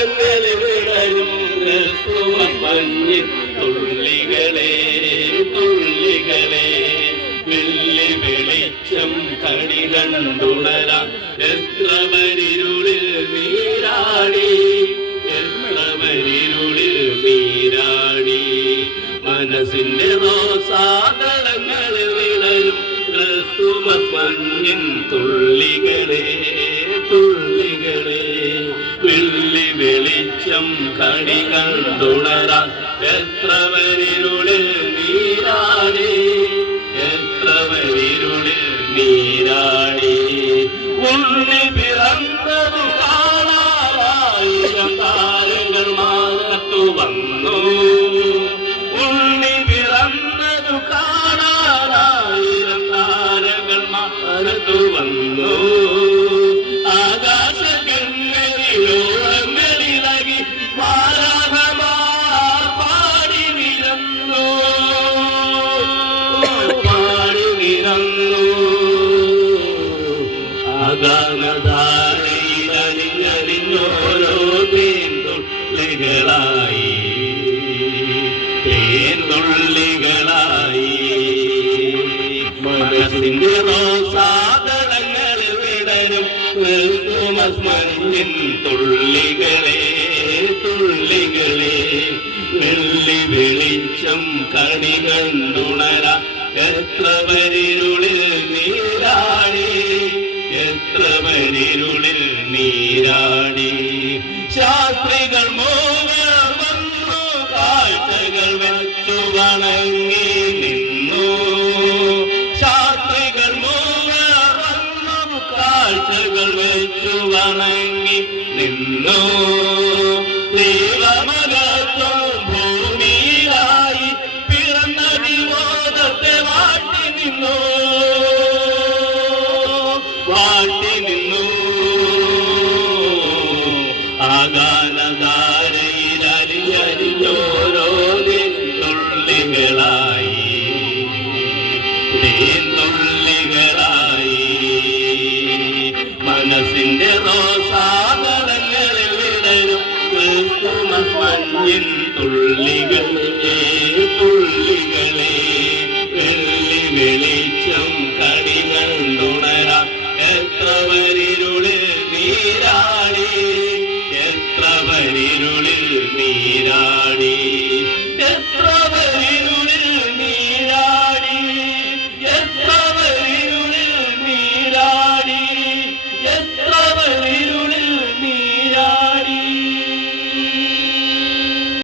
സാഗരങ്ങളിൽ വിടരും മഞ്ഞിൻ തുള്ളികളെ തുള്ളികളെ വെള്ളി വെളിച്ചം കണി കണ്ടുണരാം എത്രവരിരുളിൽ നീരാടി എത്രവരിരുളിൽ നീരാടി മനസ്സിന്റെ റോസാദളങ്ങളിൽ വിളരും ക്രിസ്തുമസ് മഞ്ഞിൻ തുള്ളികളെ തുള്ളികളെ വെള്ളി വെളിച്ചം കണി കണ്ടുണരാം എത്രവരിരുളിൽ നീരാടി എത്രവരിരുളിൽ നീരാടി ഉണ്ണി പിറന്നതു കാണാറായിരം താരങ്ങൾ മാറത്തു വന്നു ഉണ്ണി പിറന്നതു കാണാറായിരം താരങ്ങൾ മാറത്തു വന്നു ആകാശങ്ങളിലൂടങ്ങളിലകി മാലാഖമാർ പാടി നിരന്നു ആഗാനധാരയിലരിഞ്ഞരിഞ്ഞോരോ തേൻതുള്ളികളായി തേൻതുള്ളികളായി മനസ്സിന്റെ റോസാദളങ്ങളിൽ വിടരും ക്രിസ്തുമസ് മഞ്ഞിൻ തുള്ളികളെ തുള്ളികളെ വെള്ളി വെളിച്ചം കണി കണ്ടുണരാം എത്രവരിരുളിൽ നീരാടി എത്രവരിരുളിൽ നീരാടി ശാസ്ത്രികൾ മൂവർ വന്നു കാഴ്ചകൾ വെച്ചു വണങ്ങി നിന്നു ശാസ്ത്രികൾ മൂവർ വന്നു കാഴ്ചകൾ വെച്ചു വണങ്ങി നിന്നു ദൈവമകത്വം ഭൂമിയിലായി പിറന്ന വിമോദത്തെ വാട്ടി നിന്നു വാട്ടി നിന്നു ആഗാനധാരയിൽ അരിഞ്ഞരിഞ്ഞോരോ തുള്ളികളായി തുള്ളികളായി മനസ്സിന്റെ റോസാദളങ്ങളിൽ വിടരും ക്രിസ്തുമസ് മഞ്ഞിൻ തുള്ളികളെ തുള്ളികളെ വെള്ളി വെളിച്ചം കണി കണ്ടുണരാം എത്രവരിരുളിൽ നീരാടി എത്രവരിരുളിൽ നീരാടി